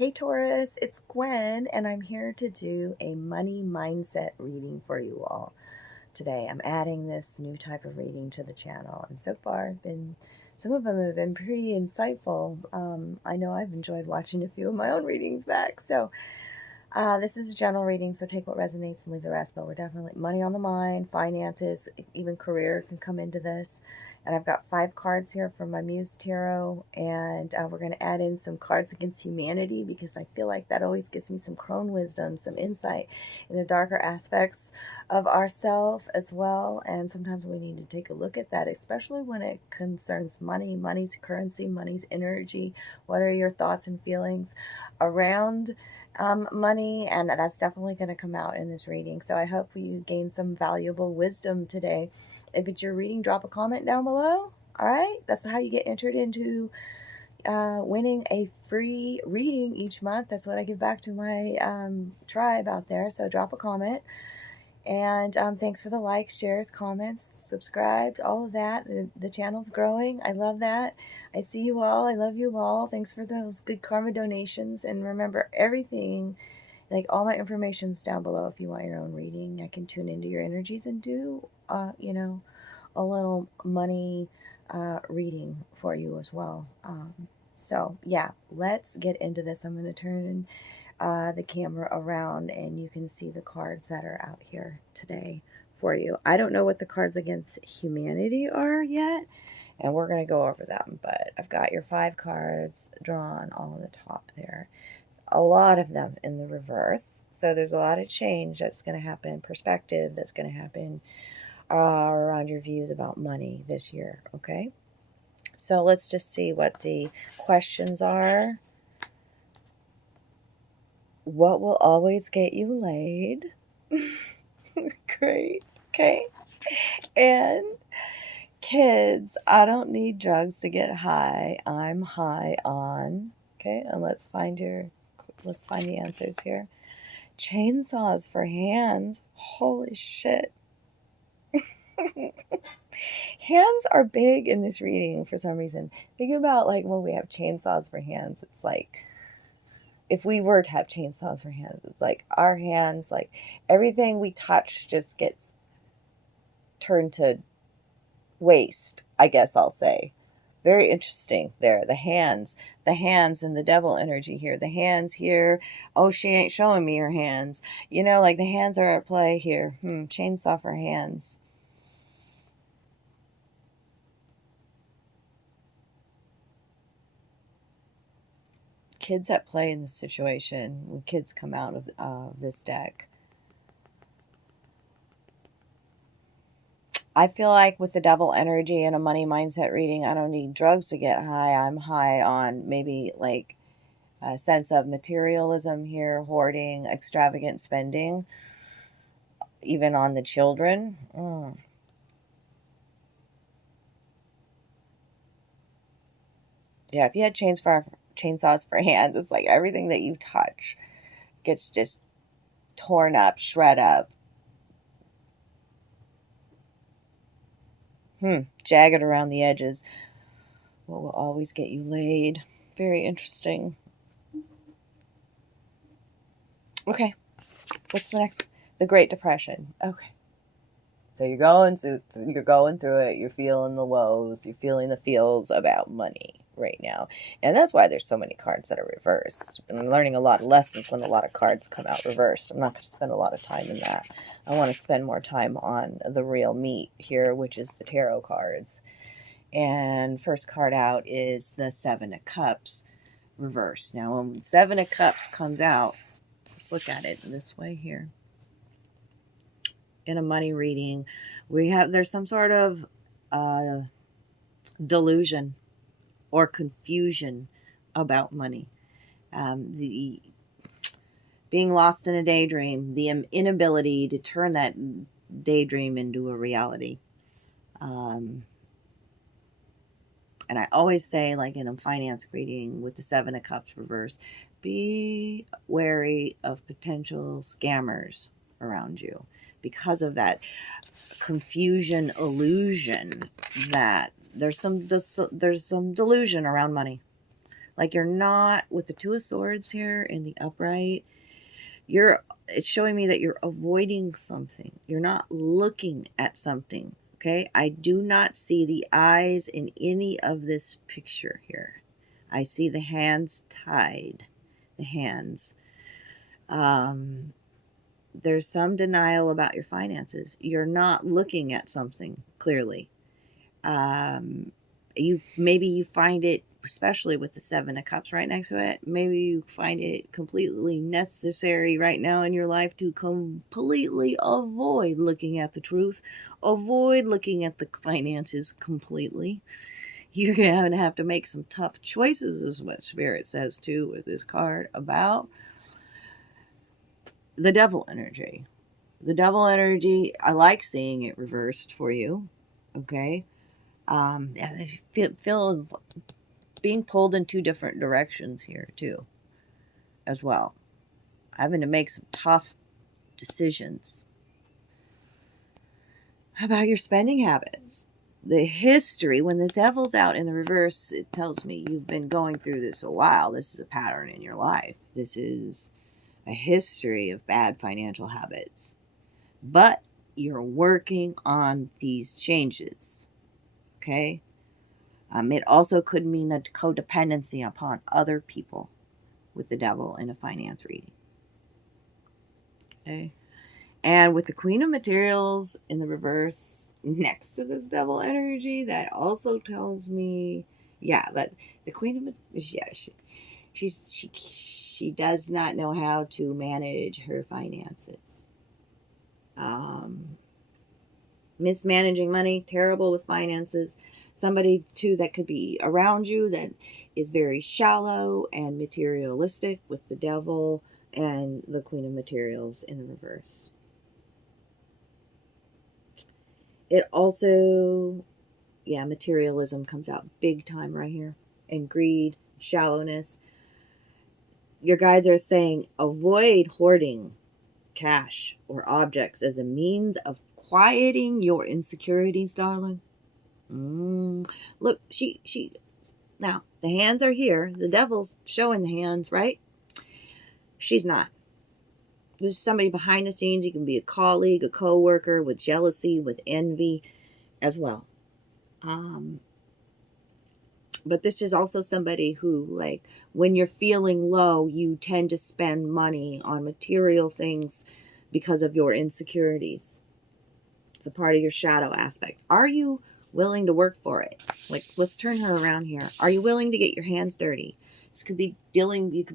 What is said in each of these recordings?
Hey Taurus, it's Gwen, and I'm here to do a money mindset reading for you all today. I'm adding this new type of reading to the channel, and so far, some of them have been pretty insightful. I know I've enjoyed watching a few of my own readings back, so this is a general reading, so take what resonates and leave the rest, but we're definitely money on the mind, finances, even career can come into this. And I've got 5 cards here from my Muse Tarot, and we're going to add in some cards against humanity because I feel like that always gives me some crone wisdom, some insight in the darker aspects of ourself as well. And sometimes we need to take a look at that, especially when it concerns money, money's currency, money's energy. What are your thoughts and feelings around money? And that's definitely going to come out in this reading. So I hope you gain some valuable wisdom today. If it's your reading, drop a comment down below. All right, that's how you get entered into winning a free reading each month. That's what I give back to my tribe out there. So drop a comment. And thanks for the likes, shares, comments, subscribes, all of that. The channel's growing. I love that. I see you all. I love you all. Thanks for those good karma donations. And remember, everything, like all my information's down below if you want your own reading. I can tune into your energies and do, a little money reading for you as well. So yeah, let's get into this. I'm going to turn the camera around and you can see the cards that are out here today for you. I don't know what the cards against humanity are yet, and we're going to go over them, but I've got your 5 cards drawn all on the top there. A lot of them in the reverse. So there's a lot of change that's going to happen, perspective that's going to happen around your views about money this year, okay? So let's just see what the questions are. What will always get you laid? Great. Okay. And kids, I don't need drugs to get high. I'm high on. Okay, and let's find the answers here. Chainsaws for hands. Holy shit. Hands are big in this reading for some reason. Think about like when we have chainsaws for hands. It's like if we were to have chainsaws for hands, it's like our hands, like everything we touch just gets turned to waste, I guess I'll say. Very interesting there. The hands and the devil energy here. The hands here. Oh, she ain't showing me her hands. You know, like the hands are at play here. Chainsaw for hands. Kids at play in this situation when kids come out of this deck. I feel like with the devil energy and a money mindset reading, I don't need drugs to get high. I'm high on maybe like a sense of materialism here, hoarding, extravagant spending, even on the children. Yeah, if you had chainsaws for hands, it's like everything that you touch gets just torn up, shred up. Jagged around the edges. What will always get you laid? Very interesting. Okay, what's the next? The Great Depression. Okay. So you're going through it. You're feeling the woes. You're feeling the feels about money right now. And that's why there's so many cards that are reversed. And I'm learning a lot of lessons when a lot of cards come out reversed. I'm not going to spend a lot of time in that. I want to spend more time on the real meat here, which is the tarot cards. And first card out is the 7 of Cups reversed. Now, when 7 of Cups comes out, let's look at it this way here. In a money reading, there's some sort of delusion or confusion about money. The being lost in a daydream, the inability to turn that daydream into a reality. And I always say, like in a finance reading with the 7 of Cups reversed, be wary of potential scammers around you because of that confusion, illusion that there's some delusion around money. Like you're not, with the Two of Swords here in the upright, it's showing me that you're avoiding something. You're not looking at something. Okay. I do not see the eyes in any of this picture here. I see the hands tied. The hands. There's some denial about your finances. You're not looking at something clearly. Maybe you find it, especially with the Seven of Cups right next to it, maybe you find it completely necessary right now in your life to completely avoid looking at the truth, avoid looking at the finances completely. You're going to have to make some tough choices, is what Spirit says too with this card about the Devil energy. The Devil energy, I like seeing it reversed for you. Okay. I feel being pulled in two different directions here too, as well. Having to make some tough decisions about your spending habits. The history, when the Devil's out in the reverse, it tells me you've been going through this a while. This is a pattern in your life. This is a history of bad financial habits. But you're working on these changes. Okay? It also could mean a codependency upon other people with the Devil in a finance reading. Okay? And with the Queen of Materials in the reverse next to this Devil energy, that also tells me, that the Queen of she does not know how to manage her finances. Mismanaging money, terrible with finances. Somebody too that could be around you that is very shallow and materialistic with the Devil and the Queen of Materials in the reverse. It also, materialism comes out big time right here. And greed, shallowness. Your guides are saying avoid hoarding cash or objects as a means of quieting your insecurities, darling. Look, now the hands are here. The Devil's showing the hands, right? She's not. There's somebody behind the scenes. You can be a colleague, a co-worker with jealousy, with envy as well. But this is also somebody who, like, when you're feeling low, you tend to spend money on material things because of your insecurities. It's a part of your shadow aspect. Are you willing to work for it? Like, let's turn her around here. Are you willing to get your hands dirty? You could be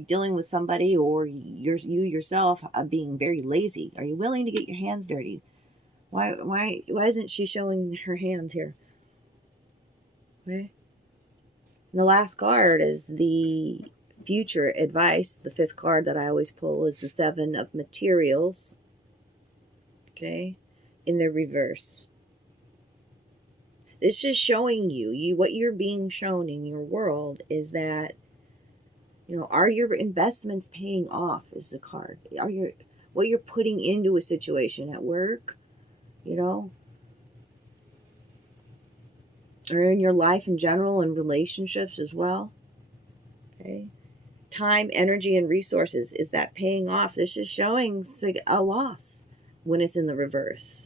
dealing with somebody, or you yourself being very lazy. Are you willing to get your hands dirty? Why isn't she showing her hands here? Okay. And the last card is the future advice. The fifth card that I always pull is the Seven of Materials. Okay. In the reverse. This is showing you what you're being shown in your world is that, are your investments paying off is the card. What you're putting into a situation at work, or in your life in general and relationships as well. Okay. Time, energy, and resources, is that paying off? This is showing a loss when it's in the reverse.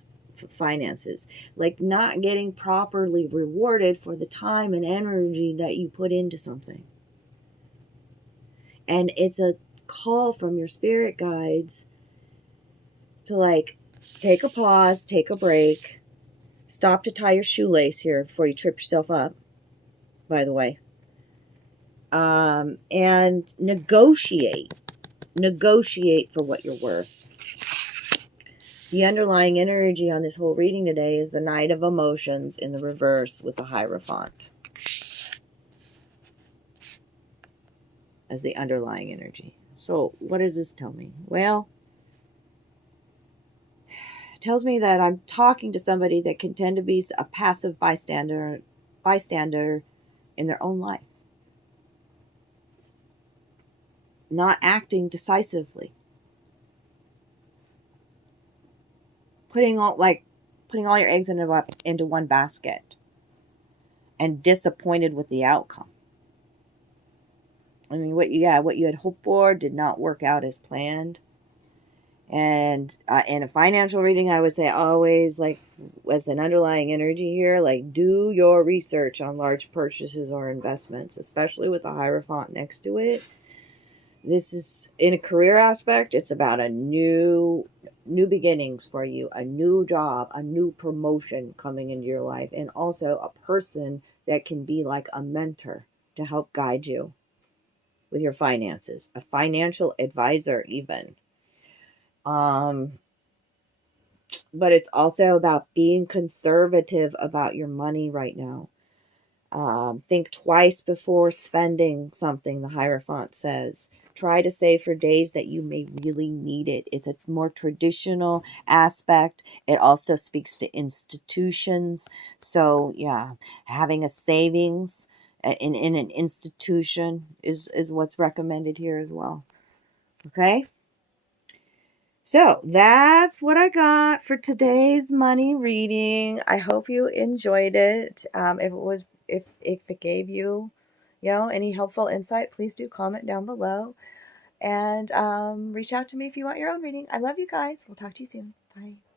Finances, like not getting properly rewarded for the time and energy that you put into something. And it's a call from your spirit guides to, like, take a pause, take a break, stop to tie your shoelace here before you trip yourself up, by the way. And negotiate for what you're worth. The underlying energy on this whole reading today is the Knight of Emotions in the reverse with the Hierophant as the underlying energy. So what does this tell me? Well, it tells me that I'm talking to somebody that can tend to be a passive bystander in their own life. Not acting decisively. Putting all your eggs into one basket and disappointed with the outcome. I mean, what you had hoped for did not work out as planned. And in a financial reading, I would say always, like, as an underlying energy here, like, do your research on large purchases or investments, especially with the Hierophant next to it. This is in a career aspect. It's about a new beginnings for you, a new job, a new promotion coming into your life, and also a person that can be like a mentor to help guide you with your finances, a financial advisor even. Um, but it's also about being conservative about your money right now. Think twice before spending something, the Hierophant says. Try to save for days that you may really need it. It's a more traditional aspect. It also speaks to institutions. So, yeah, having a savings in an institution is what's recommended here as well. Okay? So that's what I got for today's money reading. I hope you enjoyed it. If it gave you, any helpful insight, please do comment down below and reach out to me if you want your own reading. I love you guys. We'll talk to you soon. Bye.